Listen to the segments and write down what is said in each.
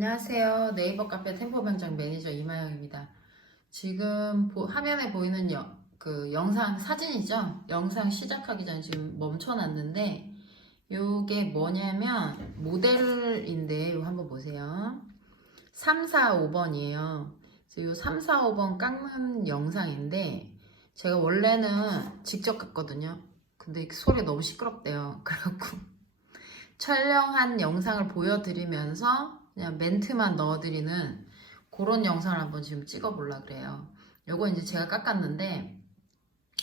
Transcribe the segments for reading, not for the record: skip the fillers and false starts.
안녕하세요. 네이버 카페 템포병장 매니저 이마영입니다. 지금 화면에 보이는 영상 사진이죠? 영상 시작하기 전에 지금 멈춰놨는데 요게 뭐냐면 모델인데 요 한번 보세요. 3, 4, 5번이에요. 요 3, 4, 5번 깎는 영상인데 제가 원래는 직접 깎거든요. 근데 소리 너무 시끄럽대요. 그래갖고 촬영한 영상을 보여드리면서 그냥 멘트만 넣어드리는 그런 영상을 한번 지금 찍어보려고 그래요. 요거 이제 제가 깎았는데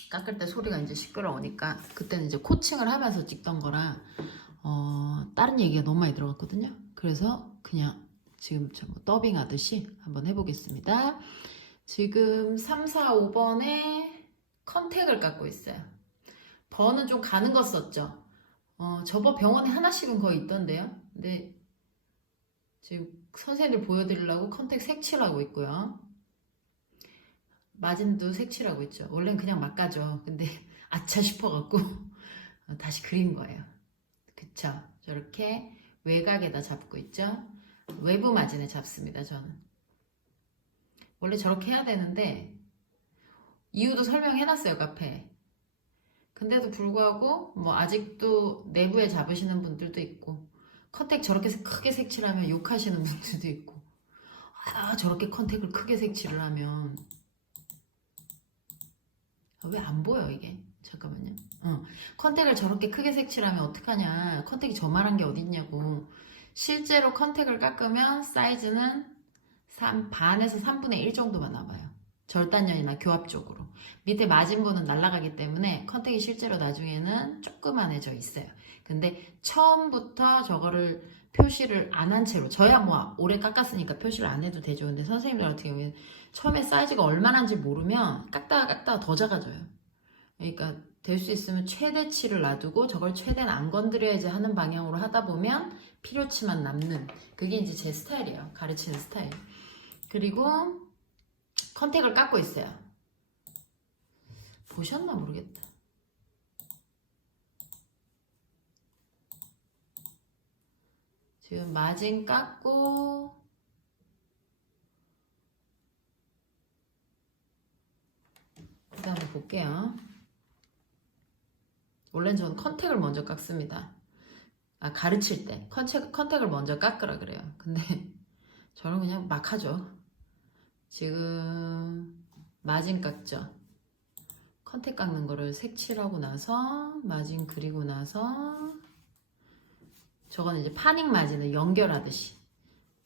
깎을 때 소리가 이제 시끄러우니까 그때는 이제 코칭을 하면서 찍던 거라 다른 얘기가 너무 많이 들어갔거든요. 그래서 그냥 지금 더빙 하듯이 한번 해보겠습니다. 지금 3, 4, 5번에 컨택을 깎고 있어요. 번은 좀 가는 거 썼죠. 저번 병원에 하나씩은 거의 있던데요. 근데 지금 선생님들 보여드리려고 컨택 색칠하고 있고요. 마진도 색칠하고 있죠. 원래는 그냥 막 가죠. 근데 아차 싶어갖고 다시 그린 거예요. 그쵸? 저렇게 외곽에다 잡고 있죠. 외부 마진에 잡습니다. 저는 원래 저렇게 해야 되는데 이유도 설명해놨어요. 카페에. 근데도 불구하고 뭐 아직도 내부에 잡으시는 분들도 있고 컨택 저렇게 크게 색칠하면 욕하시는 분들도 있고 저렇게 컨택을 크게 색칠을 하면 왜 안 보여 이게? 잠깐만요. 컨택을 저렇게 크게 색칠하면 어떡하냐. 컨택이 저만한 게 어딨냐고. 실제로 컨택을 깎으면 사이즈는 반에서 3분의 1 정도만 남아요. 절단연이나 교합 쪽으로. 밑에 마진부는 날아가기 때문에 컨택이 실제로 나중에는 조그만해져 있어요. 근데 처음부터 저거를 표시를 안 한 채로, 저야 뭐 오래 깎았으니까 표시를 안 해도 되죠. 근데 선생님들 같은 경우에는 처음에 사이즈가 얼마나인지 모르면 깎다가 더 작아져요. 그러니까 될 수 있으면 최대치를 놔두고 저걸 최대한 안 건드려야지 하는 방향으로 하다 보면 필요치만 남는, 그게 이제 제 스타일이에요. 가르치는 스타일. 그리고 컨택을 깎고 있어요. 보셨나 모르겠다. 지금 마진 깎고 그 다음에 볼게요. 원래는 저는 컨택을 먼저 깎습니다. 가르칠 때 컨택을 먼저 깎으라 그래요. 근데 저는 그냥 막 하죠. 지금 마진 깎죠. 컨택 깎는 거를 색칠하고 나서 마진 그리고 나서 저거는 이제 파닝 마진을 연결하듯이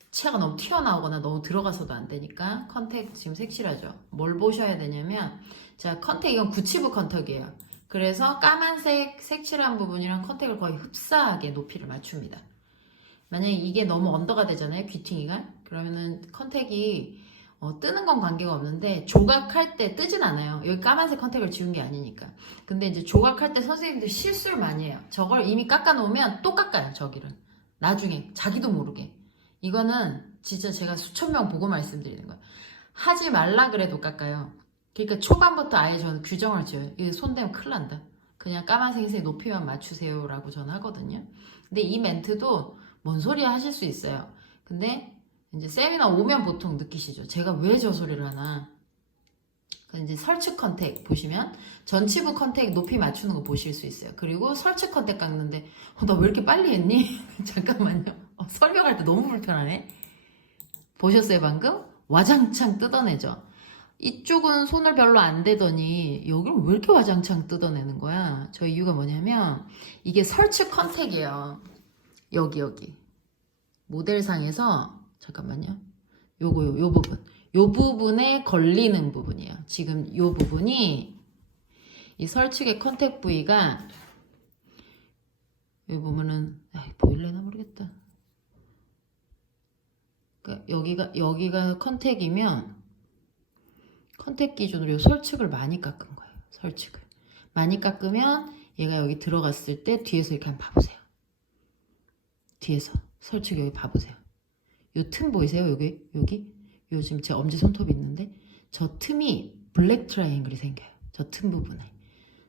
치아가 너무 튀어나오거나 너무 들어가서도 안 되니까 컨택 지금 색칠하죠. 뭘 보셔야 되냐면, 자, 컨택 이건 구치부 컨택이에요. 그래서 까만색 색칠한 부분이랑 컨택을 거의 흡사하게 높이를 맞춥니다. 만약에 이게 너무 언더가 되잖아요, 귀퉁이가. 그러면은 컨택이 뜨는 건 관계가 없는데 조각할 때 뜨진 않아요. 여기 까만색 컨택을 지운 게 아니니까. 근데 이제 조각할 때 선생님들이 실수를 많이 해요. 저걸 이미 깎아 놓으면 또 깎아요, 저기를. 나중에 자기도 모르게. 이거는 진짜 제가 수천 명 보고 말씀드리는 거예요. 하지 말라 그래도 깎아요. 그러니까 초반부터 아예 저는 규정을 지어요. 이거 손대면 큰일 난다. 그냥 까만색의 높이만 맞추세요 라고 저는 하거든요. 근데 이 멘트도 뭔 소리야 하실 수 있어요. 근데 이제 세미나 오면 보통 느끼시죠. 제가 왜 저 소리를 하나. 이제 설치 컨택 보시면 전치부 컨택 높이 맞추는 거 보실 수 있어요. 그리고 설치 컨택 깎는데 나 왜 이렇게 빨리 했니? 잠깐만요. 설명할 때 너무 불편하네. 보셨어요 방금? 와장창 뜯어내죠. 이쪽은 손을 별로 안 대더니 여기는 왜 이렇게 와장창 뜯어내는 거야? 저 이유가 뭐냐면 이게 설치 컨택이에요. 여기 모델상에서 잠깐만요. 요 부분. 요 부분에 걸리는 부분이에요. 지금 요 부분이 이 설치개 컨택 부위가 여기 보면은 보일래나 모르겠다. 그러니까 여기가 컨택이면 컨택 기준으로 요 설측을 많이 깎은 거예요. 설측을 많이 깎으면 얘가 여기 들어갔을 때 뒤에서 이렇게 한번 봐보세요. 뒤에서 설측 여기 봐보세요. 요 틈 보이세요? 여기 요 지금 제 엄지 손톱이 있는데 저 틈이 블랙 트라이앵글이 생겨요. 저 틈 부분에.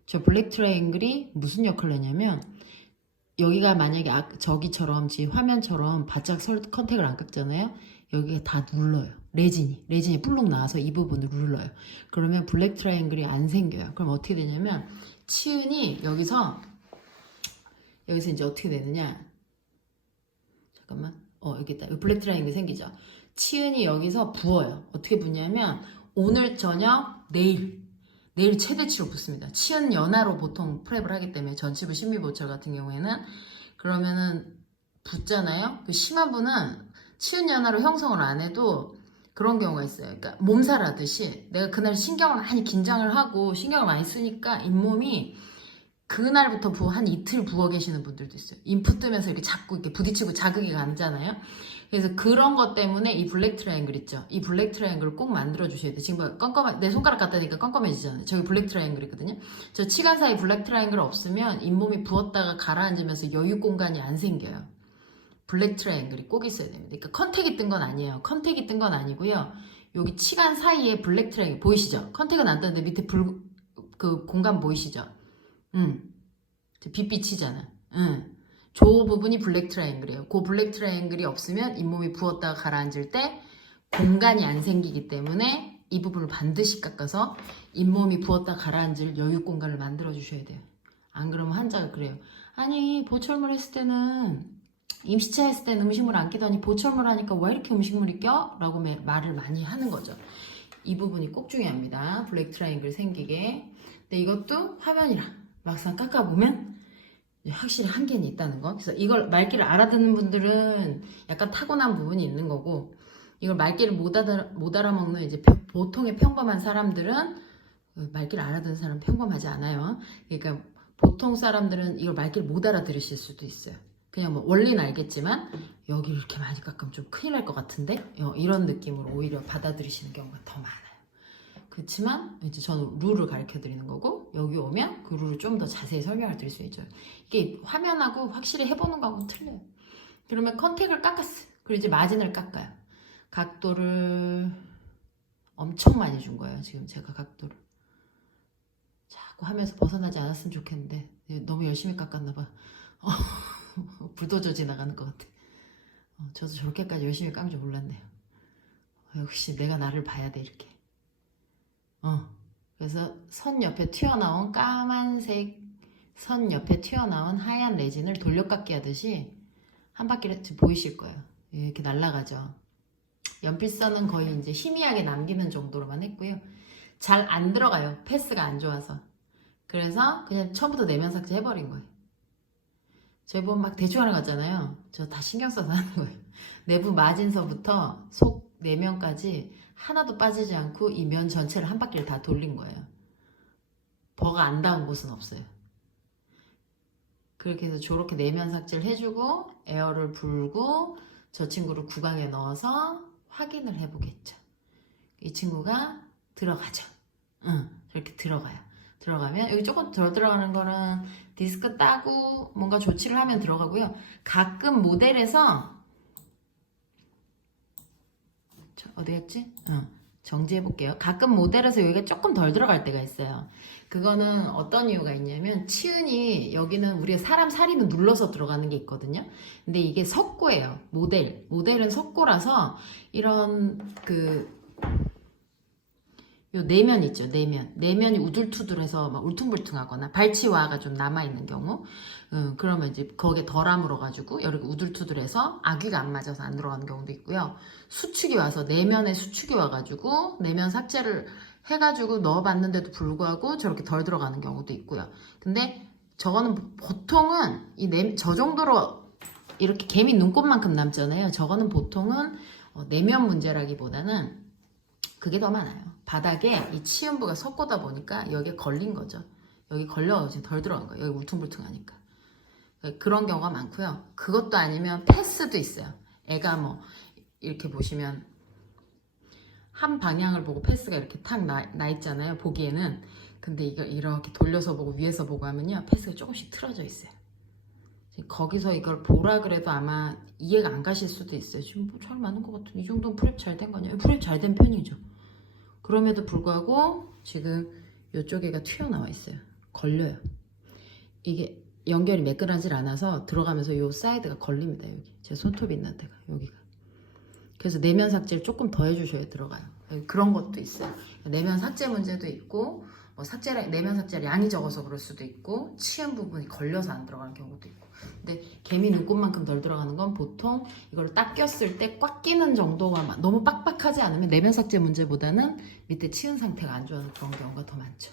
저 블랙 트라이앵글이 무슨 역할을 하냐면 여기가 만약에 저기처럼 지금 화면처럼 바짝 컨택을 안 깎잖아요. 여기가 다 눌러요. 레진이 불룩 나와서 이 부분을 눌러요. 그러면 블랙 트라이앵글이 안 생겨요. 그럼 어떻게 되냐면 치윤이 여기서 이제 어떻게 되느냐, 잠깐만, 여기 있다. 블랙 트라이앵글 생기죠. 치윤이 여기서 부어요. 어떻게 부냐면 오늘 저녁 내일 최대치로 붓습니다. 치은 연화로 보통 프랩을 하기 때문에 전치부 신미보철 같은 경우에는 그러면은 붓잖아요. 그 심한 분은 치은 연화로 형성을 안 해도 그런 경우가 있어요. 그러니까 몸살 하듯이 내가 그날 신경을 많이 긴장을 하고 신경을 많이 쓰니까 잇몸이 그날부터 한 이틀 부어 계시는 분들도 있어요. 인풋 뜨면서 이렇게 자꾸 이렇게 부딪히고 자극이 가잖아요. 그래서 그런 것 때문에 이 블랙 트라이앵글 있죠. 이 블랙 트라이앵글을 꼭 만들어 주셔야 돼요. 지금 내 손가락 갖다 대니까 껌껌해지잖아요. 저기 블랙 트라이앵글이거든요. 저 치간 사이 블랙 트라이앵글 없으면 잇몸이 부었다가 가라앉으면서 여유 공간이 안 생겨요. 블랙 트라이앵글이 꼭 있어야 됩니다. 그러니까 컨택이 뜬 건 아니에요. 컨택이 뜬 건 아니고요. 여기 치간 사이에 블랙 트라이앵글 보이시죠? 컨택은 안 떴는데 밑에 그 공간 보이시죠? 빛빛이잖아. 저 부분이 블랙 트라이앵글이에요. 그 블랙 트라이앵글이 없으면 잇몸이 부었다가 가라앉을 때 공간이 안 생기기 때문에 이 부분을 반드시 깎아서 잇몸이 부었다가 가라앉을 여유 공간을 만들어 주셔야 돼요. 안 그러면 환자가 그래요. 아니 보철물 했을 때는 임시차 했을 때는 음식물 안 끼더니 보철물 하니까 왜 이렇게 음식물이 껴? 라고 말을 많이 하는 거죠. 이 부분이 꼭 중요합니다. 블랙 트라이앵글 생기게. 근데 이것도 화면이랑 막상 깎아보면 확실히 한계는 있다는 거. 그래서 이걸 말귀를 알아듣는 분들은 약간 타고난 부분이 있는 거고, 이걸 말귀를 못 알아먹는 이제 보통의 평범한 사람들은, 말귀를 알아듣는 사람은 평범하지 않아요. 그러니까 보통 사람들은 이걸 말귀를 못 알아들으실 수도 있어요. 그냥 뭐 원리는 알겠지만 여기를 이렇게 많이 깎으면 좀 큰일 날 것 같은데, 이런 느낌으로 오히려 받아들이시는 경우가 더 많아요. 그렇지만 이제 저는 룰을 가르쳐 드리는 거고, 여기 오면 그 룰을 좀 더 자세히 설명을 드릴 수 있죠. 이게 화면하고 확실히 해보는 거하고는 틀려요. 그러면 컨택을 깎았어요. 그리고 이제 마진을 깎아요. 각도를 엄청 많이 준 거예요. 지금 제가 각도를 자꾸 하면서 벗어나지 않았으면 좋겠는데 너무 열심히 깎았나 봐. 불도저 지나가는 것 같아. 저도 저렇게까지 열심히 깎는 줄 몰랐네요. 역시 내가 나를 봐야 돼 이렇게. 그래서 선 옆에 튀어나온 까만색 선 옆에 튀어나온 하얀 레진을 돌려깎기 하듯이 한 바퀴를 지금 보이실 거예요. 이렇게 날아가죠. 연필선은 거의 이제 희미하게 남기는 정도로만 했고요. 잘 안 들어가요. 패스가 안 좋아서. 그래서 그냥 처음부터 내면 삭제 해버린 거예요. 저희 보면 막 대충 하는 거 같잖아요. 저 다 신경 써서 하는 거예요. 내부 마진서부터 속 내면까지 하나도 빠지지 않고 이 면 전체를 한 바퀴를 다 돌린 거예요. 버가 안 닿은 곳은 없어요. 그렇게 해서 저렇게 내면 삭제를 해주고 에어를 불고 저 친구를 구강에 넣어서 확인을 해보겠죠. 이 친구가 들어가죠. 저렇게 들어가요. 들어가면 여기 조금 덜 들어가는 거는 디스크 따고 뭔가 조치를 하면 들어가고요. 가끔 모델에서 어디였지? 정지해 볼게요. 가끔 모델에서 여기가 조금 덜 들어갈 때가 있어요. 그거는 어떤 이유가 있냐면 치은이 여기는 우리가 사람 살이면 눌러서 들어가는 게 있거든요. 근데 이게 석고예요. 모델은 석고라서 이런 요 내면 있죠. 내면이 우둘투둘해서 막 울퉁불퉁하거나 발치와가 좀 남아있는 경우, 그러면 이제 거기에 덜 아물어가지고 여기 우둘투둘해서 아귀가 안 맞아서 안 들어가는 경우도 있고요. 수축이 와서 내면에 수축이 와가지고 내면 삭제를 해가지고 넣어봤는데도 불구하고 저렇게 덜 들어가는 경우도 있고요. 근데 저거는 보통은 저 정도로 이렇게 개미 눈곱만큼 남잖아요. 저거는 보통은 내면 문제라기보다는 그게 더 많아요. 바닥에 이 치음부가 섞고다 보니까 여기에 걸린 거죠. 여기 걸려가지고 덜 들어간 거예요. 여기 울퉁불퉁하니까. 그런 경우가 많고요. 그것도 아니면 패스도 있어요. 애가 뭐 이렇게 보시면 한 방향을 보고 패스가 이렇게 탁 나 있잖아요. 보기에는. 근데 이걸 이렇게 돌려서 보고 위에서 보고 하면요. 패스가 조금씩 틀어져 있어요. 거기서 이걸 보라 그래도 아마 이해가 안 가실 수도 있어요. 지금 뭐 잘 맞는 것 같은 이 정도는 프랩 잘 된 거 아니에요? 프랩 잘 된 편이죠. 그럼에도 불구하고 지금 이쪽에가 튀어나와 있어요. 걸려요. 이게 연결이 매끈하지 않아서 들어가면서 요 사이드가 걸립니다. 여기 제 손톱이 있는 데가 여기가. 그래서 내면 삭제를 조금 더 해주셔야 들어가요. 그런 것도 있어요. 내면 삭제 문제도 있고 뭐 내면 삭제를 양이 적어서 그럴 수도 있고 치은 부분이 걸려서 안 들어가는 경우도 있고. 근데 개미 눈곱만큼 덜 들어가는 건 보통 이걸 딱 꼈을 때 꽉 끼는 정도가 너무 빡빡하지 않으면 내면 삭제 문제보다는 밑에 치은 상태가 안 좋아서 그런 경우가 더 많죠.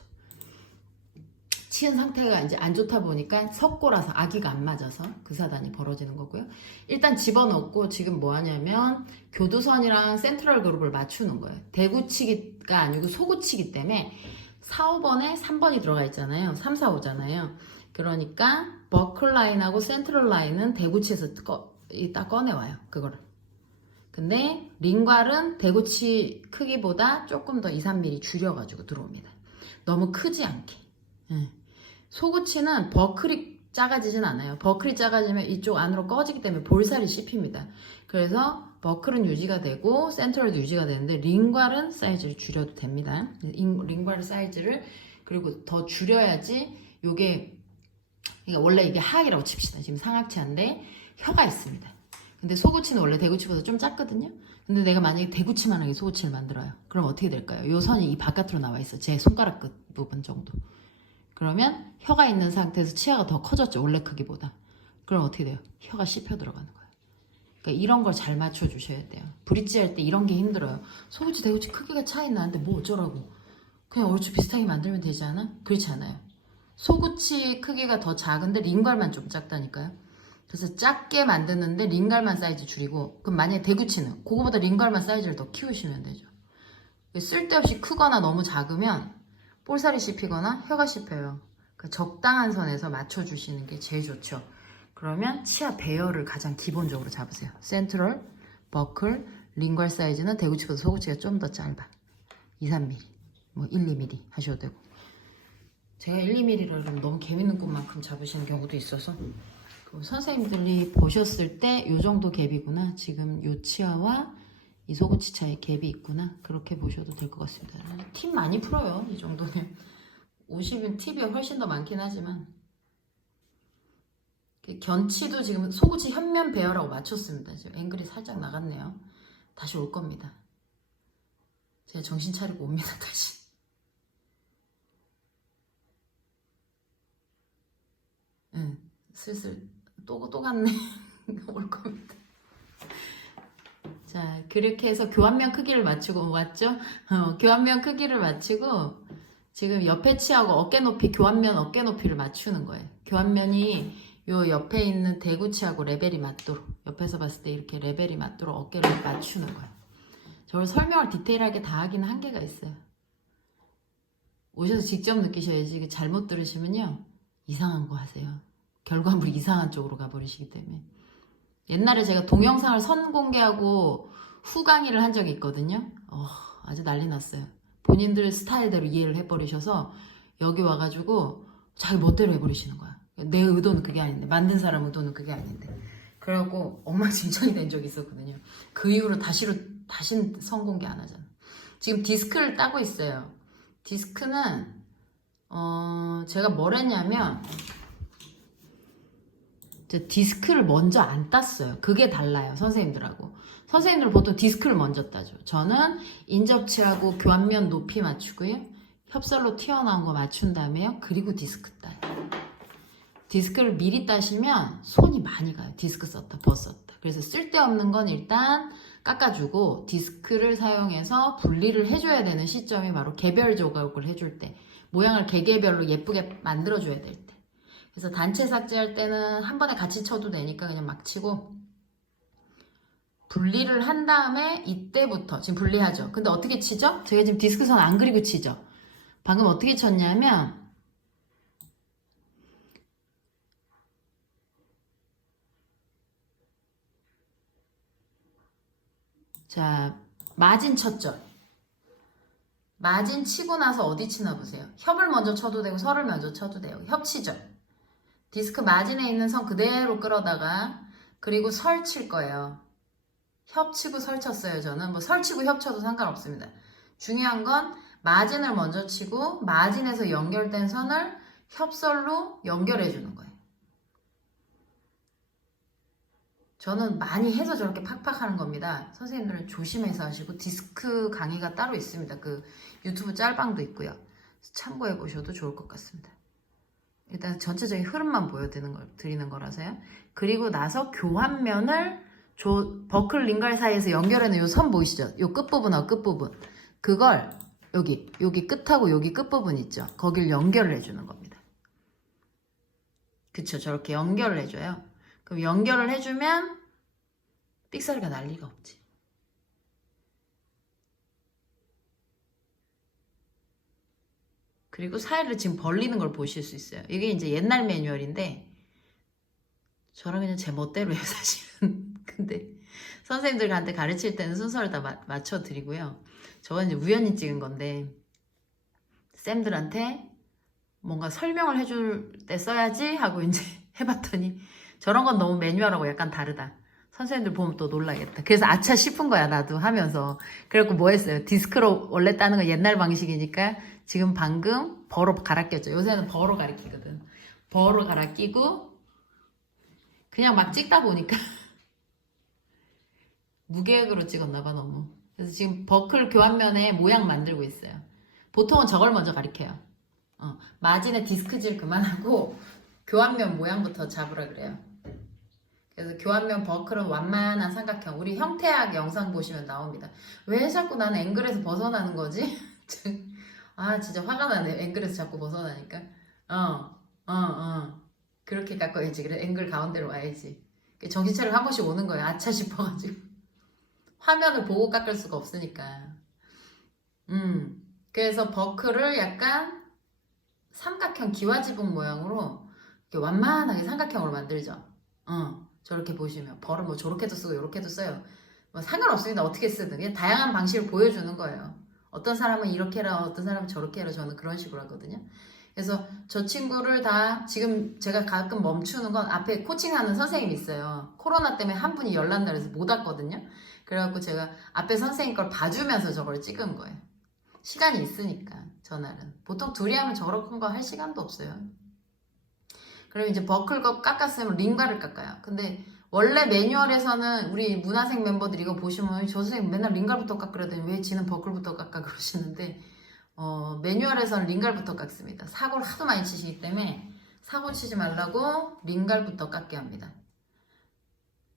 치은 상태가 이제 안 좋다 보니까 석고라서 아기가 안 맞아서 그 사단이 벌어지는 거고요. 일단 집어넣고 지금 뭐 하냐면 교두선이랑 센트럴 그룹을 맞추는 거예요. 대구치기가 아니고 소구치기 때문에 4, 5번에 3번이 들어가 있잖아요. 3, 4, 5잖아요. 그러니까 버클 라인하고 센트럴 라인은 대구치에서 딱 꺼내와요. 그거를. 근데 링괄은 대구치 크기보다 조금 더 2, 3mm 줄여가지고 들어옵니다. 너무 크지 않게. 소구치는 버클이 작아지진 않아요. 버클이 작아지면 이쪽 안으로 꺼지기 때문에 볼살이 씹힙니다. 그래서 버클은 유지가 되고 센트럴도 유지가 되는데 링괄은 사이즈를 줄여도 됩니다. 링괄 사이즈를 그리고 더 줄여야지 요게 그러니까 원래 이게 하악이라고 칩시다. 지금 상악치한데 혀가 있습니다. 근데 소구치는 원래 대구치보다 좀 작거든요. 근데 내가 만약에 대구치만하게 소구치를 만들어요. 그럼 어떻게 될까요? 요 선이 이 바깥으로 나와 있어. 제 손가락 끝 부분 정도. 그러면 혀가 있는 상태에서 치아가 더 커졌죠. 원래 크기보다. 그럼 어떻게 돼요? 혀가 씹혀 들어가는 거예요. 그러니까 이런 걸 잘 맞춰주셔야 돼요. 브릿지 할 때 이런 게 힘들어요. 소구치, 대구치 크기가 차이 나는데 뭐 어쩌라고. 그냥 얼추 비슷하게 만들면 되지 않아? 그렇지 않아요. 소구치 크기가 더 작은데 링괄만 좀 작다니까요. 그래서 작게 만드는데 링괄만 사이즈 줄이고 그럼 만약에 대구치는 그거보다 링괄만 사이즈를 더 키우시면 되죠. 쓸데없이 크거나 너무 작으면 볼살이 씹히거나 혀가 씹혀요. 그러니까 적당한 선에서 맞춰주시는 게 제일 좋죠. 그러면 치아 배열을 가장 기본적으로 잡으세요. 센트럴, 버클, 링괄 사이즈는 대구치보다 소구치가 좀 더 짧아. 2, 3mm, 뭐 1, 2mm 하셔도 되고. 제가 1, 2mm를 너무 개미눈곱만큼 잡으시는 경우도 있어서 선생님들이 보셨을 때 이 정도 갭이구나. 지금 요 치아와 이 소구치 차에 갭이 있구나. 그렇게 보셔도 될 것 같습니다. 팁 많이 풀어요. 이 정도는. 50은 팁이 훨씬 더 많긴 하지만 견치도 지금 소구치 현면 배열하고 맞췄습니다. 지금 앵글이 살짝 나갔네요. 다시 올 겁니다. 제가 정신 차리고 옵니다. 다시. 응, 슬슬 또 갔네. 올 겁니다. 자, 그렇게 해서 교환면 크기를 맞추고 맞죠? 교환면 크기를 맞추고 지금 옆에 치하고 어깨 높이 교환면 어깨 높이를 맞추는 거예요. 교환면이 요 옆에 있는 대구치하고 레벨이 맞도록 옆에서 봤을 때 이렇게 레벨이 맞도록 어깨를 맞추는 거예요. 저걸 설명을 디테일하게 다 하기는 한계가 있어요. 오셔서 직접 느끼셔야지. 잘못 들으시면요 이상한 거 하세요. 결과물이 이상한 쪽으로 가버리시기 때문에. 옛날에 제가 동영상을 선공개하고 후 강의를 한 적이 있거든요. 아주 난리 났어요. 본인들 스타일대로 이해를 해버리셔서 여기 와가지고 자기 멋대로 해버리시는 거야. 내 의도는 그게 아닌데, 만든 사람 의도는 그게 아닌데. 그래갖고 엉망진창이 된 적이 있었거든요. 그 이후로 다시는 선공개 안 하잖아. 지금 디스크를 따고 있어요. 디스크는 제가 뭘 했냐면 디스크를 먼저 안 땄어요. 그게 달라요. 선생님들하고. 선생님들은 보통 디스크를 먼저 따죠. 저는 인접치하고 교환면 높이 맞추고요. 협설로 튀어나온 거 맞춘 다음에요. 그리고 디스크 따요. 디스크를 미리 따시면 손이 많이 가요. 디스크 썼다, 벗었다. 그래서 쓸데없는 건 일단 깎아주고 디스크를 사용해서 분리를 해줘야 되는 시점이 바로 개별 조각을 해줄 때. 모양을 개개별로 예쁘게 만들어줘야 될 때. 그래서 단체 삭제할 때는 한 번에 같이 쳐도 되니까 그냥 막 치고 분리를 한 다음에 이때부터 지금 분리하죠. 근데 어떻게 치죠? 제가 지금 디스크선 안 그리고 치죠. 방금 어떻게 쳤냐면 자 마진 쳤죠. 마진 치고 나서 어디 치나 보세요. 협을 먼저 쳐도 되고 설을 먼저 쳐도 돼요. 협 치죠. 디스크 마진에 있는 선 그대로 끌어다가 그리고 설 칠 거예요. 협 치고 설 쳤어요. 저는 뭐 설 치고 협 쳐도 상관없습니다. 중요한 건 마진을 먼저 치고 마진에서 연결된 선을 협설로 연결해 주는 거예요. 저는 많이 해서 저렇게 팍팍 하는 겁니다. 선생님들은 조심해서 하시고 디스크 강의가 따로 있습니다. 그 유튜브 짤방도 있고요. 참고해 보셔도 좋을 것 같습니다. 일단 전체적인 흐름만 보여드리는 거라서요. 그리고 나서 교환면을 버클 링갈 사이에서 연결하는 요 선 보이시죠? 요 끝부분하고 끝부분. 그걸 여기 끝하고 여기 끝부분 있죠? 거길 연결을 해주는 겁니다. 그쵸? 저렇게 연결을 해줘요. 그럼 연결을 해주면 삑사리가 날 리가 없지. 그리고 사이를 지금 벌리는 걸 보실 수 있어요. 이게 이제 옛날 매뉴얼인데 저는 그냥 제 멋대로 해요, 사실은. 근데 선생님들한테 가르칠 때는 순서를 다 맞춰드리고요. 저건 이제 우연히 찍은 건데 쌤들한테 뭔가 설명을 해줄 때 써야지 하고 이제 해봤더니 저런 건 너무 매뉴얼하고 약간 다르다. 선생님들 보면 또 놀라겠다. 그래서 아차 싶은 거야, 나도 하면서. 그래갖고 뭐 했어요? 디스크로 원래 따는 거 옛날 방식이니까 지금 방금 버로 갈아 꼈죠. 요새는 버로 가르치거든. 버로 갈아 끼고 그냥 막 찍다 보니까 무계획으로 찍었나 봐, 너무. 그래서 지금 버클 교환면에 모양 만들고 있어요. 보통은 저걸 먼저 가르쳐요. 마진의 디스크질 그만하고 교환면 모양부터 잡으라 그래요. 그래서 교환면 버클은 완만한 삼각형. 우리 형태학 영상 보시면 나옵니다. 왜 자꾸 나는 앵글에서 벗어나는 거지? 아 진짜 화가 나네. 앵글에서 자꾸 벗어나니까. 그렇게 깎아야지. 그래 앵글 가운데로 와야지. 정신 차리고 한 번씩 오는 거예요. 아차 싶어가지고. 화면을 보고 깎을 수가 없으니까. 그래서 버클을 약간 삼각형 기와지붕 모양으로 이렇게 완만하게 삼각형으로 만들죠. 저렇게 보시면 벌은 뭐 저렇게도 쓰고 이렇게도 써요. 뭐 상관없습니다. 어떻게 쓰든 그냥 다양한 방식을 보여주는 거예요. 어떤 사람은 이렇게 해라, 어떤 사람은 저렇게 해라. 저는 그런 식으로 하거든요. 그래서 저 친구를 다 지금 제가 가끔 멈추는 건 앞에 코칭하는 선생님이 있어요. 코로나 때문에 한 분이 열난다 그래서 못 왔거든요. 그래갖고 제가 앞에 선생님 걸 봐주면서 저걸 찍은 거예요. 시간이 있으니까 전날은. 보통 둘이 하면 저런 거 할 시간도 없어요. 그리고 이제 버클 거 깎았으면 링바를 깎아요. 근데 원래 매뉴얼에서는 우리 문화생 멤버들 이거 보시면 저 선생님 맨날 링갈부터 깎으려더니 왜 지는 버클부터 깎아 그러시는데 매뉴얼에서는 링갈부터 깎습니다. 사고를 하도 많이 치시기 때문에 사고 치지 말라고 링갈부터 깎게 합니다.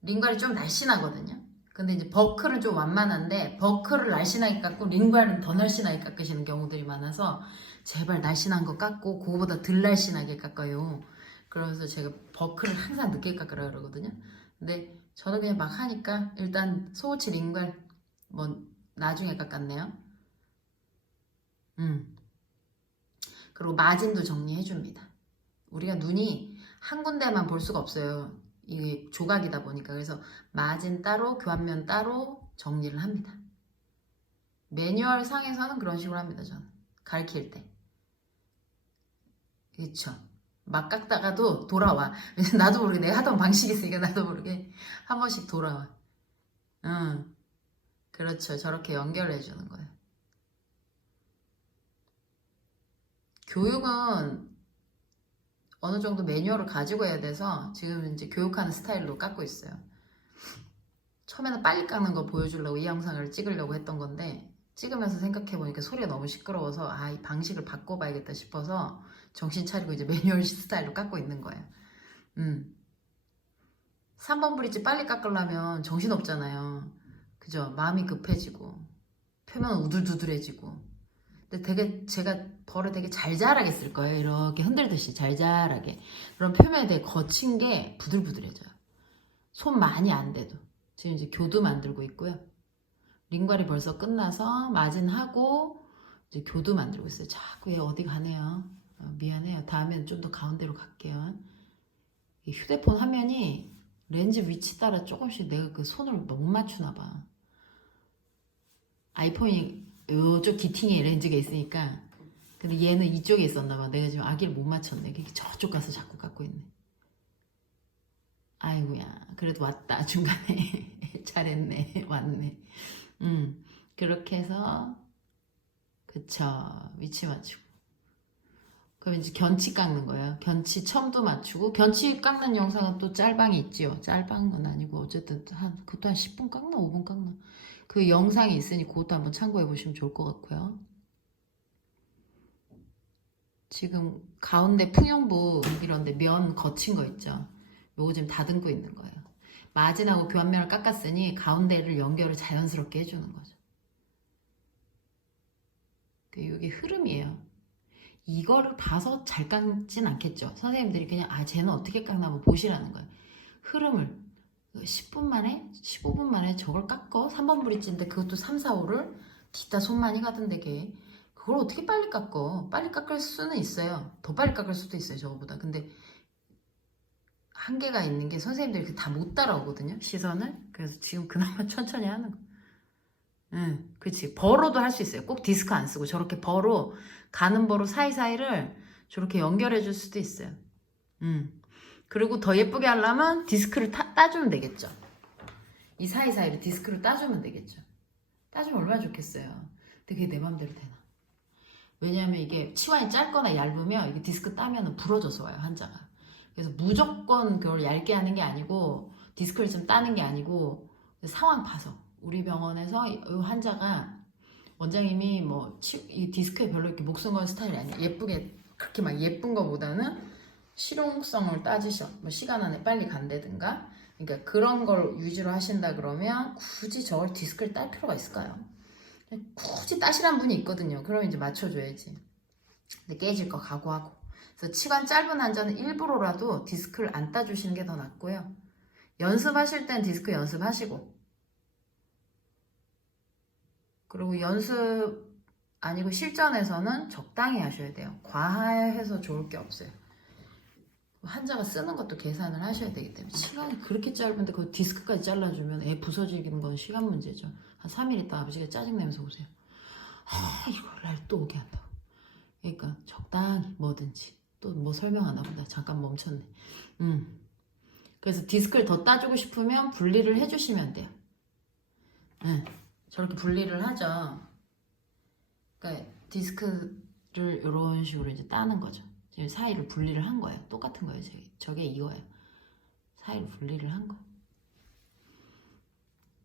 링갈이 좀 날씬하거든요. 근데 이제 버클은 좀 완만한데 버클을 날씬하게 깎고 링갈은 더 날씬하게 깎으시는 경우들이 많아서 제발 날씬한 거 깎고 그거보다 덜 날씬하게 깎아요. 그래서 제가 버클을 항상 늦게 깎으라 그러거든요. 근데 저도 그냥 막 하니까 일단 소우치 링갈 뭐 나중에 깎았네요. 그리고 마진도 정리해줍니다. 우리가 눈이 한 군데만 볼 수가 없어요. 이게 조각이다 보니까. 그래서 마진 따로 교환면 따로 정리를 합니다. 매뉴얼 상에서는 그런 식으로 합니다. 저는 가르칠 때. 그렇죠. 막 깎다가도 돌아와. 나도 모르게 내가 하던 방식이 있으니까 나도 모르게 한 번씩 돌아와. 그렇죠. 저렇게 연결해 주는 거예요. 교육은 어느 정도 매뉴얼을 가지고 해야 돼서 지금 이제 교육하는 스타일로 깎고 있어요. 처음에는 빨리 깎는 거 보여주려고 이 영상을 찍으려고 했던 건데 찍으면서 생각해보니까 소리가 너무 시끄러워서 이 방식을 바꿔봐야겠다 싶어서 정신 차리고 이제 매뉴얼 스타일로 깎고 있는 거예요. 3번 브릿지 빨리 깎으려면 정신없잖아요. 그죠? 마음이 급해지고 표면은 우둘두둘해지고 근데 되게 제가 벌을 되게 잘 자라게 쓸 거예요. 이렇게 흔들듯이 잘 자라게. 그럼 표면이 되게 거친 게 부들부들해져요. 손 많이 안 대도. 지금 이제 교도 만들고 있고요. 링괄이 벌써 끝나서 마진하고 이제 교도 만들고 있어요. 자꾸 얘 어디 가네요. 미안해요. 다음에는 좀 더 가운데로 갈게요. 이 휴대폰 화면이 렌즈 위치 따라 조금씩 내가 그 손을 못 맞추나 봐. 아이폰이 이쪽 기팅에 렌즈가 있으니까 근데 얘는 이쪽에 있었나 봐. 내가 지금 아기를 못 맞췄네. 저쪽 가서 자꾸 깎고 있네. 아이고야. 그래도 왔다. 중간에. 잘했네. 왔네. 그렇게 해서 그쵸. 위치 맞추고 그럼 이제 견치 깎는 거예요. 견치 첨도 맞추고 견치 깎는 영상은 또 짤방이 있지요. 짤방은 아니고 어쨌든 그것도 한 10분 깎나 5분 깎나 그 영상이 있으니 그것도 한번 참고해 보시면 좋을 것 같고요. 지금 가운데 풍용부 이런데 면 거친 거 있죠. 요거 지금 다듬고 있는 거예요. 마진하고 교환면을 깎았으니 가운데를 연결을 자연스럽게 해주는 거죠. 이게 흐름이에요. 이거를 봐서 잘 깎진 않겠죠. 선생님들이 그냥 쟤는 어떻게 깎나 한번 보시라는 거예요. 흐름을 10분 만에 15분 만에 저걸 깎어 3번 브릿지인데 그것도 3, 4, 5를 뒤따 손 많이 가던데 걔 그걸 어떻게 빨리 깎어. 빨리 깎을 수는 있어요. 더 빨리 깎을 수도 있어요 저거보다. 근데 한계가 있는 게 선생님들이 다 못 따라오거든요 시선을. 그래서 지금 그나마 천천히 하는 거. 응, 그치. 버로도 할 수 있어요. 꼭 디스크 안 쓰고 저렇게 버로 가는 버로 사이사이를 저렇게 연결해 줄 수도 있어요. 그리고 더 예쁘게 하려면 디스크를 따주면 되겠죠. 이 사이사이를 디스크를 따주면 되겠죠. 따주면 얼마나 좋겠어요. 근데 그게 내 맘대로 되나. 왜냐하면 이게 치환이 짧거나 얇으면 이게 디스크 따면 부러져서 와요 한자가. 그래서 무조건 그걸 얇게 하는 게 아니고 디스크를 좀 따는 게 아니고 상황 봐서. 우리 병원에서 이 환자가 원장님이 이 디스크에 별로 이렇게 목숨 건 스타일이 아니에요. 예쁘게 그렇게 막 예쁜 거보다는 실용성을 따지셔. 시간 안에 빨리 간다든가. 그러니까 그런 걸 위주로 하신다 그러면 굳이 저걸 디스크를 딸 필요가 있을까요? 굳이 따시란 분이 있거든요. 그럼 이제 맞춰줘야지. 근데 깨질 거 각오하고. 그래서 치관 짧은 환자는 일부러라도 디스크를 안 따주시는 게 더 낫고요. 연습하실 땐 디스크 연습하시고. 그리고 연습 아니고 실전에서는 적당히 하셔야 돼요. 과해서 좋을 게 없어요. 환자가 쓰는 것도 계산을 하셔야 되기 때문에 시간이 그렇게 짧은데 그 디스크까지 잘라주면 애 부서지는 건 시간 문제죠. 한 3일 있다 아버지가 짜증내면서 오세요. 이걸 날 또 오게 한다고. 그러니까 적당히 뭐든지 또 뭐 설명하나 보다. 잠깐 멈췄네. 그래서 디스크를 더 따주고 싶으면 분리를 해주시면 돼요. 저렇게 분리를 하죠. 그러니까 디스크를 이런 식으로 이제 따는 거죠. 지금 사이를 분리를 한 거예요. 똑같은 거예요. 저게 이거예요. 사이를 분리를 한 거.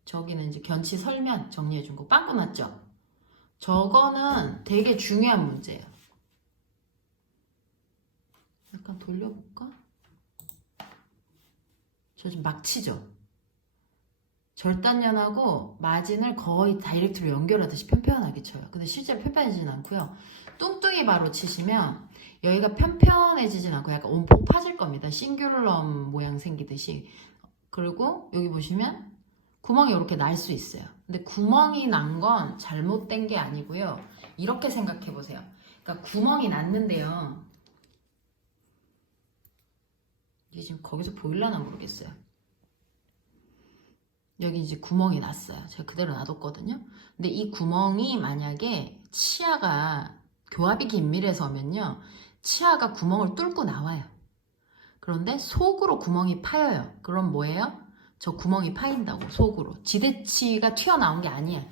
저기는 이제 견치 설면 정리해 준 거. 빵꾸 났죠? 저거는 되게 중요한 문제예요. 약간 돌려볼까? 저 좀 막 치죠? 절단면하고 마진을 거의 다이렉트로 연결하듯이 편편하게 쳐요. 근데 실제로 편편해지진 않고요. 뚱뚱이 바로 치시면 여기가 편편해지진 않고 약간 온폭 파질 겁니다. 싱귤럼 모양 생기듯이. 그리고 여기 보시면 구멍이 이렇게 날 수 있어요. 근데 구멍이 난 건 잘못된 게 아니고요. 이렇게 생각해 보세요. 그러니까 구멍이 났는데요. 이게 지금 거기서 보일라나 모르겠어요. 여기 이제 구멍이 났어요. 제가 그대로 놔뒀거든요. 근데 이 구멍이 만약에 치아가 교합이 긴밀해서면요. 치아가 구멍을 뚫고 나와요. 그런데 속으로 구멍이 파여요. 그럼 뭐예요? 저 구멍이 파인다고 속으로. 지대치가 튀어나온 게 아니에요.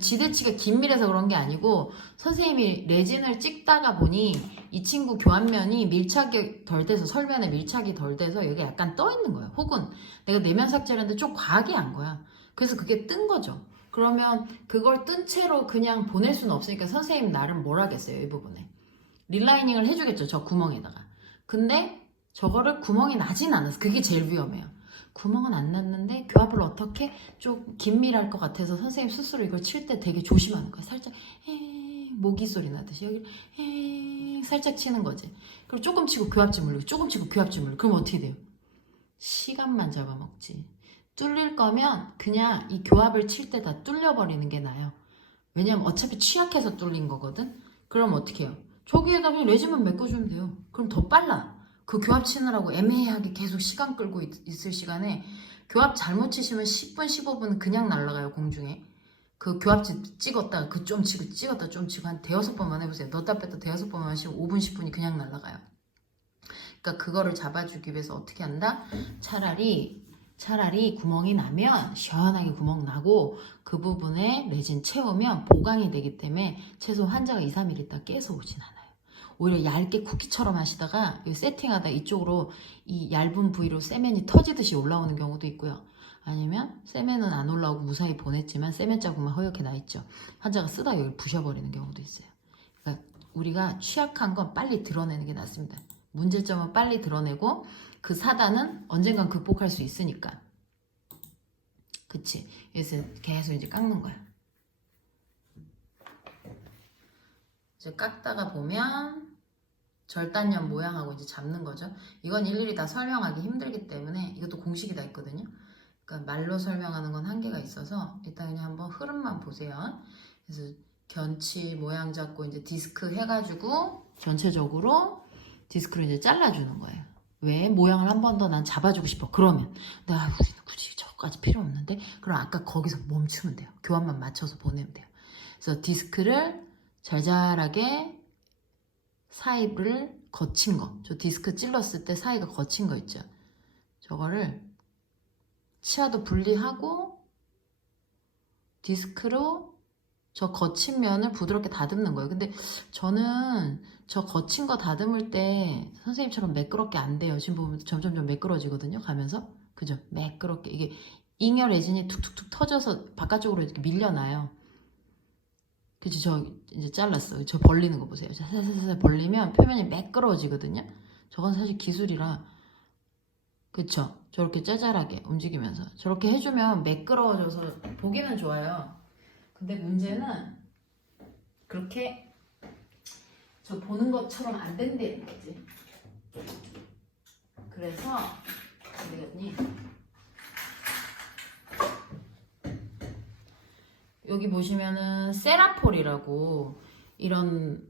지대치가 긴밀해서 그런 게 아니고 선생님이 레진을 찍다가 보니 이 친구 교환면이 밀착이 덜 돼서 설면에 밀착이 덜 돼서 여기 약간 떠 있는 거예요. 혹은 내가 내면 삭제를 했는데 좀 과하게 한 거야. 그래서 그게 뜬 거죠. 그러면 그걸 뜬 채로 그냥 보낼 수는 없으니까 선생님 나름 뭘 하겠어요. 이 부분에. 릴라이닝을 해주겠죠. 저 구멍에다가. 근데 저거를 구멍이 나진 않아서 그게 제일 위험해요. 구멍은 안 났는데 교합을 어떻게 좀 긴밀할 것 같아서 선생님 스스로 이걸 칠 때 되게 조심하는 거야. 살짝 모기 소리 나듯이 여기 살짝 치는 거지. 그리고 조금 치고 교합지 물리고 조금 치고 교합지 물리고 그럼 어떻게 돼요? 시간만 잡아먹지. 뚫릴 거면 그냥 이 교합을 칠 때 다 뚫려버리는 게 나아요. 왜냐면 어차피 취약해서 뚫린 거거든. 그럼 어떻게 해요? 저기에다 그냥 레진만 메꿔주면 돼요. 그럼 더 빨라. 그 교합 치느라고 애매하게 계속 시간 끌고 있을 시간에 교합 잘못 치시면 10분, 15분 그냥 날아가요, 공중에. 그 교합지 찍었다가 그 좀 치고 찍었다 좀 치고 한 대여섯 번만 해보세요. 넣었다 뺐다 대여섯 번만 하시면 5분, 10분이 그냥 날아가요. 그러니까 그거를 잡아주기 위해서 어떻게 한다? 차라리 구멍이 나면 시원하게 구멍 나고 그 부분에 레진 채우면 보강이 되기 때문에 최소 환자가 2, 3일 있다 깨서 오진 않아요. 오히려 얇게 쿠키처럼 하시다가 세팅하다 이쪽으로 이 얇은 부위로 세면이 터지듯이 올라오는 경우도 있고요. 아니면 세면은 안 올라오고 무사히 보냈지만 세면 자국만 허옇게 나있죠. 환자가 쓰다 여기 부셔버리는 경우도 있어요. 그러니까 우리가 취약한 건 빨리 드러내는 게 낫습니다. 문제점은 빨리 드러내고 그 사단은 언젠간 극복할 수 있으니까. 그치? 그래서 계속 이제 깎는 거야. 이제 깎다가 보면 절단면 모양하고 이제 잡는 거죠. 이건 일일이 다 설명하기 힘들기 때문에 이것도 공식이 다 있거든요. 그러니까 말로 설명하는 건 한계가 있어서 일단 그냥 한번 흐름만 보세요. 그래서 견치 모양 잡고 이제 디스크 해가지고 전체적으로 디스크를 이제 잘라주는 거예요. 왜? 모양을 한 번 더 난 잡아주고 싶어. 그러면 우리는 굳이 저거까지 필요 없는데 그럼 아까 거기서 멈추면 돼요. 교환만 맞춰서 보내면 돼요. 그래서 디스크를 잘잘하게 사이를 거친 거, 저 디스크 찔렀을 때 사이가 거친 거 있죠. 저거를 치아도 분리하고 디스크로 저 거친 면을 부드럽게 다듬는 거예요. 근데 저는 저 거친 거 다듬을 때 선생님처럼 매끄럽게 안 돼요. 지금 보면 점점 매끄러지거든요. 가면서. 그죠? 매끄럽게. 이게 잉여 레진이 툭툭툭 터져서 바깥쪽으로 이렇게 밀려나요. 그치? 저 이제 잘랐어요. 저 벌리는 거 보세요. 살살살 벌리면 표면이 매끄러워지거든요. 저건 사실 기술이라. 그쵸? 저렇게 짜잘하게 움직이면서. 저렇게 해주면 매끄러워져서 보기는 좋아요. 근데 문제는 그렇게 저 보는 것처럼 안 된다는 거지. 그래서 어디갔니? 여기 보시면은 세라폴이라고 이런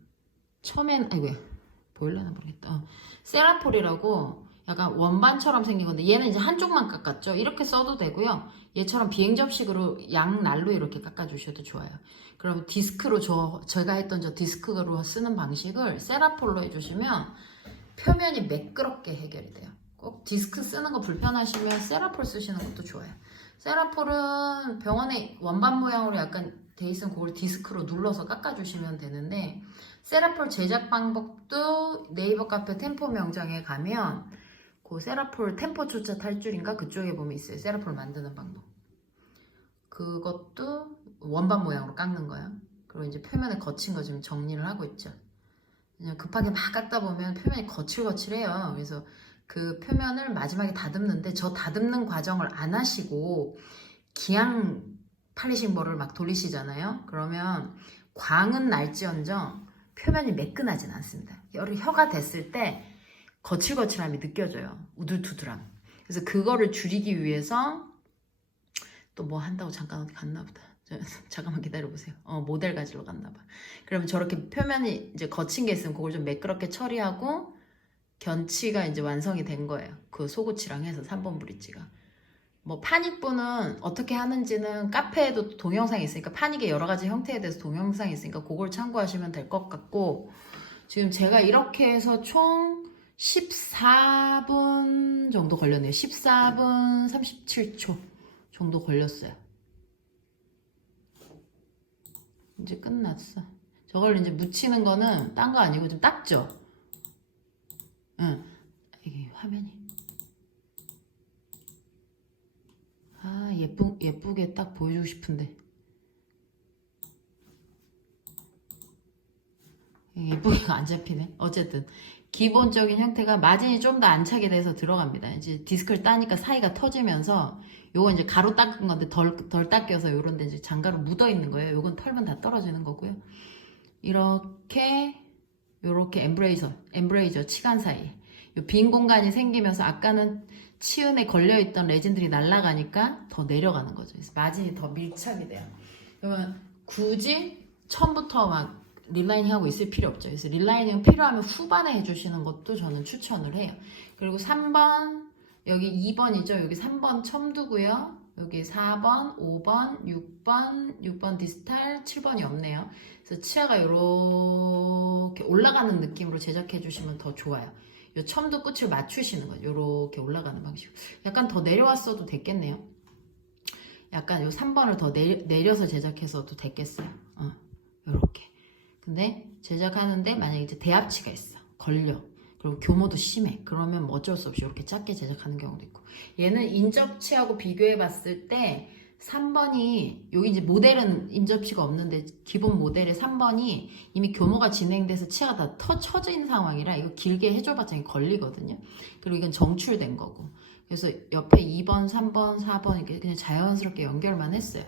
처음엔 아이고야 보일려나 모르겠다. 세라폴이라고 약간 원반처럼 생긴 건데 얘는 이제 한쪽만 깎았죠. 이렇게 써도 되고요. 얘처럼 비행접식으로 양날로 이렇게 깎아주셔도 좋아요. 그럼 디스크로 제가 했던 저 디스크로 쓰는 방식을 세라폴로 해주시면 표면이 매끄럽게 해결이 돼요. 꼭 디스크 쓰는 거 불편하시면 세라폴 쓰시는 것도 좋아요. 세라폴은 병원에 원반 모양으로 약간 돼 있으면 그걸 디스크로 눌러서 깎아주시면 되는데 세라폴 제작 방법도 네이버 카페 템포 명장에 가면 그 세라폴 템포 초차 탈줄인가 그쪽에 보면 있어요. 세라폴 만드는 방법. 그것도 원반 모양으로 깎는 거예요. 그리고 이제 표면에 거친 거 지금 정리를 하고 있죠. 그냥 급하게 막 깎다 보면 표면이 거칠거칠해요. 그래서 그 표면을 마지막에 다듬는데 저 다듬는 과정을 안 하시고 기양 팔리싱볼을 막 돌리시잖아요. 그러면 광은 날지언정 표면이 매끈하진 않습니다. 혀가 됐을 때 거칠거칠함이 느껴져요. 우둘투둘함. 그래서 그거를 줄이기 위해서 또 뭐 한다고 잠깐 어디 갔나 보다. 잠깐만 기다려보세요. 모델 가지러 갔나 봐. 그러면 저렇게 표면이 이제 거친 게 있으면 그걸 좀 매끄럽게 처리하고 견치가 이제 완성이 된 거예요. 그 소고치랑 해서 3번 브릿지가. 뭐 파닉분은 어떻게 하는지는 카페에도 동영상이 있으니까 파닉의 여러 가지 형태에 대해서 동영상이 있으니까 그걸 참고하시면 될 것 같고 지금 제가 이렇게 해서 총 14분 정도 걸렸네요. 14분 37초 정도 걸렸어요. 이제 끝났어. 저걸 이제 묻히는 거는 딴 거 아니고 좀 닦죠? 응. 이게 화면이. 예쁘게 딱 보여주고 싶은데. 예쁘게가 안 잡히네. 어쨌든. 기본적인 형태가 마진이 좀 더 안 차게 돼서 들어갑니다. 이제 디스크를 따니까 사이가 터지면서 요건 이제 가로 닦은 건데 덜 닦여서 요런데 이제 장가로 묻어 있는 거예요. 요건 털면 다 떨어지는 거고요. 요렇게 엠브레이저 치간 사이 요 빈 공간이 생기면서 아까는 치은에 걸려있던 레진들이 날아가니까 더 내려가는 거죠. 그래서 마진이 더 밀착이 돼요. 그러면 굳이 처음부터 막 릴라이닝 하고 있을 필요 없죠. 그래서 릴라이닝 필요하면 후반에 해주시는 것도 저는 추천을 해요. 그리고 3번, 여기 2번이죠. 여기 3번 첨두고요. 여기 4번, 5번, 6번 디스탈, 7번이 없네요. 그래서 치아가 이렇게 올라가는 느낌으로 제작해 주시면 더 좋아요. 요 첨두 끝을 맞추시는 거예요. 이렇게 올라가는 방식. 약간 더 내려왔어도 됐겠네요. 약간 요 3번을 더 내려서 제작해서도 됐겠어요. 요렇게. 근데 제작하는데 만약에 이제 대합치가 있어. 걸려. 그리고 교모도 심해. 그러면 뭐 어쩔 수 없이 이렇게 작게 제작하는 경우도 있고. 얘는 인접치하고 비교해 봤을 때 3번이 여기 이제 모델은 인접치가 없는데 기본 모델의 3번이 이미 교모가 진행돼서 치아가 다 처진 상황이라 이거 길게 해줘봤자 걸리거든요. 그리고 이건 정출된 거고. 그래서 옆에 2번, 3번, 4번 이렇게 그냥 자연스럽게 연결만 했어요.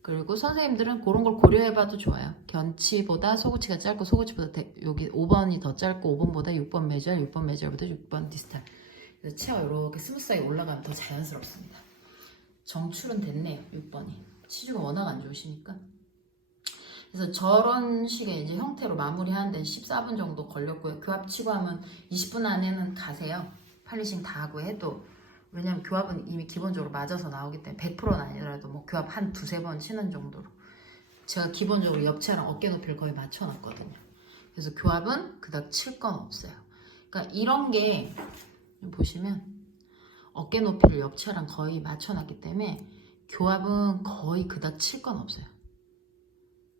그리고 선생님들은 그런 걸 고려해봐도 좋아요. 견치보다 소구치가 짧고 소구치보다 여기 5번이 더 짧고 5번보다 6번 매절, 6번 매절보다 6번 디스탈. 그래서 치아가 이렇게 스무스하게 올라가면 더 자연스럽습니다. 정출은 됐네요. 6번이. 치주가 워낙 안 좋으시니까. 그래서 저런 식의 이제 형태로 마무리하는 데는 14분 정도 걸렸고요. 교합치고 하면 20분 안에는 가세요. 팔리싱 다 하고 해도. 왜냐면 교합은 이미 기본적으로 맞아서 나오기 때문에 100%는 아니더라도 뭐 교합 한 두세 번 치는 정도로 제가 기본적으로 옆치아랑 어깨 높이를 거의 맞춰놨거든요. 그래서 교합은 그닥 칠 건 없어요. 그러니까 이런 게 보시면 어깨 높이를 옆치아랑 거의 맞춰놨기 때문에 교합은 거의 그닥 칠 건 없어요.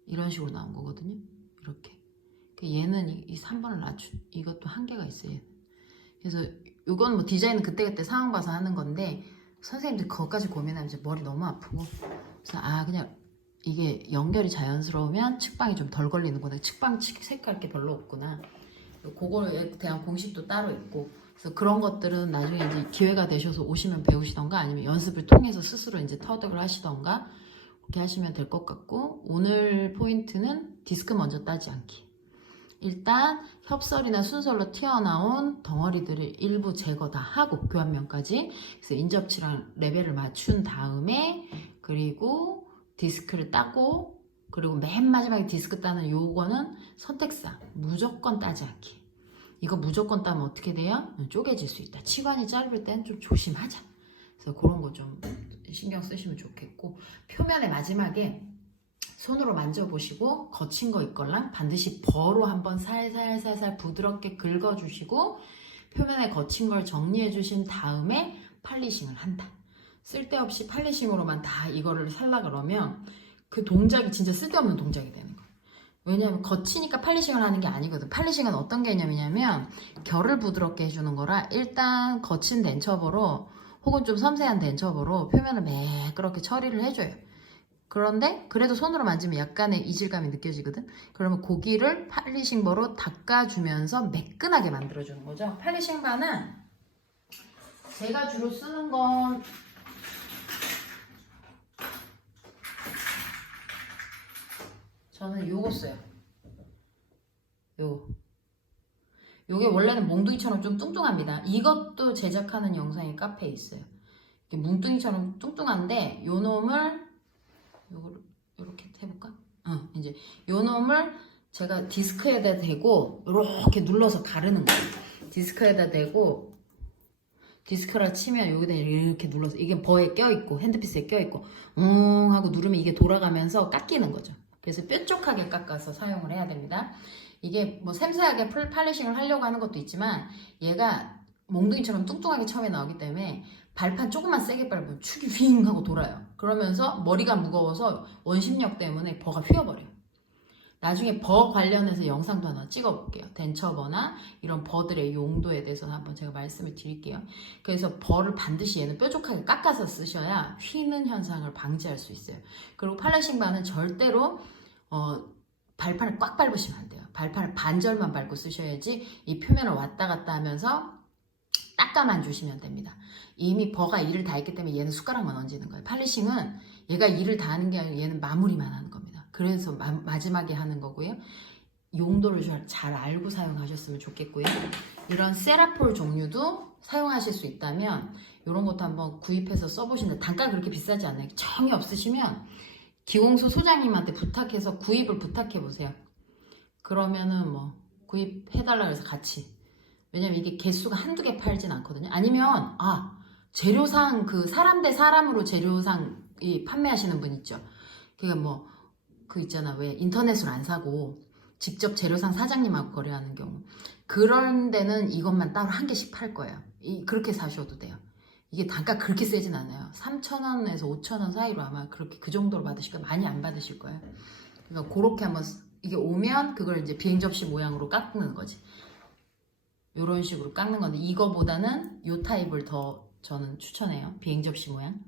이런 식으로 나온 거거든요. 이렇게. 얘는 이 3번을 낮춘 이것도 한계가 있어요. 얘는. 그래서 이건 뭐 디자인은 그때그때 상황 봐서 하는 건데 선생님들 그것까지 고민하면 이제 머리 너무 아프고 그래서 그냥 이게 연결이 자연스러우면 측방이 좀 덜 걸리는구나. 측방 색깔 게 별로 없구나. 그거에 대한 공식도 따로 있고 그래서 그런 것들은 나중에 이제 기회가 되셔서 오시면 배우시던가 아니면 연습을 통해서 스스로 이제 터득을 하시던가 그렇게 하시면 될 것 같고 오늘 포인트는 디스크 먼저 따지 않기. 일단 협설이나 순설로 튀어나온 덩어리들을 일부 제거 다 하고 교합면까지 그래서 인접치랑 레벨을 맞춘 다음에 그리고 디스크를 따고 그리고 맨 마지막에 디스크 따는 요거는 선택사 무조건 따지 않기. 이거 무조건 따면 어떻게 돼요? 쪼개질 수 있다. 치관이 짧을 땐 좀 조심하자. 그래서 그런 거 좀 신경 쓰시면 좋겠고 표면의 마지막에 손으로 만져보시고 거친 거 있걸랑 반드시 버로 한번 살살살살 부드럽게 긁어주시고 표면에 거친 걸 정리해 주신 다음에 팔리싱을 한다. 쓸데없이 팔리싱으로만 다 이거를 살라 그러면 그 동작이 진짜 쓸데없는 동작이 되는 거예요. 왜냐하면 거치니까 팔리싱을 하는 게 아니거든. 팔리싱은 어떤 개념이냐면 결을 부드럽게 해주는 거라 일단 거친 덴처버로 혹은 좀 섬세한 덴처버로 표면을 매끄럽게 처리를 해줘요. 그런데 그래도 손으로 만지면 약간의 이질감이 느껴지거든. 그러면 고기를 팔리싱버로 닦아주면서 매끈하게 만들어주는 거죠. 팔리싱바는 제가 주로 쓰는 건 저는 요거 써요. 요게 원래는 몽둥이처럼 좀 뚱뚱합니다. 이것도 제작하는 영상이 카페에 있어요. 이렇게 뭉뚱이처럼 뚱뚱한데 요 놈을 요거를 이렇게 해볼까? 이제 요 놈을 제가 디스크에다 대고 이렇게 눌러서 가르는 거예요. 디스크에다 대고 디스크를 치면 여기다 이렇게 눌러서 이게 버에 껴있고 핸드피스에 껴있고 하고 누르면 이게 돌아가면서 깎이는 거죠. 그래서 뾰족하게 깎아서 사용을 해야 됩니다. 이게 뭐 샘세하게 팔리싱을 하려고 하는 것도 있지만 얘가 몽둥이처럼 뚱뚱하게 처음에 나오기 때문에 발판 조금만 세게 밟으면 축이 휘잉 하고 돌아요. 그러면서 머리가 무거워서 원심력 때문에 버가 휘어버려요. 나중에 버 관련해서 영상도 하나 찍어볼게요. 덴처버나 이런 버들의 용도에 대해서 한번 제가 말씀을 드릴게요. 그래서 버를 반드시 얘는 뾰족하게 깎아서 쓰셔야 휘는 현상을 방지할 수 있어요. 그리고 팔리싱 바는 절대로 발판을 꽉 밟으시면 안 돼요. 발판을 반절만 밟고 쓰셔야지 이 표면을 왔다 갔다 하면서 닦아만 주시면 됩니다. 이미 버가 일을 다 했기 때문에 얘는 숟가락만 얹는 거예요. 팔리싱은 얘가 일을 다 하는 게 아니라 얘는 마무리만 하는 겁니다. 그래서 마지막에 하는 거고요. 용도를 잘 알고 사용하셨으면 좋겠고요. 이런 세라폴 종류도 사용하실 수 있다면 이런 것도 한번 구입해서 써보시는데 단가가 그렇게 비싸지 않아요. 정이 없으시면 기공소 소장님한테 부탁해서 구입을 부탁해보세요. 그러면은 뭐 구입해달라 그래서 같이. 왜냐면 이게 개수가 한두 개 팔진 않거든요. 아니면 재료상 그 사람 대 사람으로 재료상 판매하시는 분 있죠. 그게 뭐 그 있잖아 왜 인터넷으로 안 사고 직접 재료상 사장님하고 거래하는 경우 그런 데는 이것만 따로 한 개씩 팔 거예요. 그렇게 사셔도 돼요. 이게 단가 그렇게 세진 않아요. 3,000원에서 5,000원 사이로 아마 그렇게 그 정도로 받으실 거예요. 많이 안 받으실 거예요. 그러니까 그렇게 한번 이게 오면 그걸 이제 비행 접시 모양으로 깎는 거지. 요런 식으로 깎는 건데 이거보다는 요 타입을 더 저는 추천해요. 비행 접시 모양.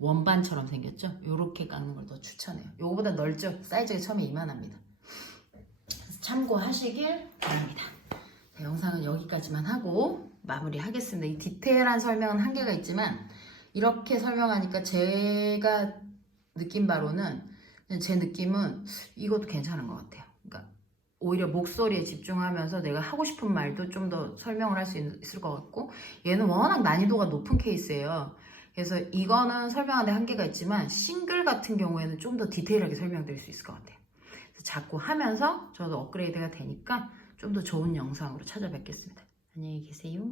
원반처럼 생겼죠? 요렇게 깎는 걸 더 추천해요. 요거보다 넓죠? 사이즈가 처음에 이만합니다. 그래서 참고하시길 바랍니다. 자, 영상은 여기까지만 하고 마무리 하겠습니다. 이 디테일한 설명은 한계가 있지만 이렇게 설명하니까 제가 느낀 바로는 제 느낌은 이것도 괜찮은 것 같아요. 그러니까 오히려 목소리에 집중하면서 내가 하고 싶은 말도 좀 더 설명을 할 수 있을 것 같고 얘는 워낙 난이도가 높은 케이스예요. 그래서 이거는 설명하는데 한계가 있지만 싱글 같은 경우에는 좀 더 디테일하게 설명드릴 수 있을 것 같아요. 그래서 자꾸 하면서 저도 업그레이드가 되니까 좀 더 좋은 영상으로 찾아뵙겠습니다. 안녕히 계세요.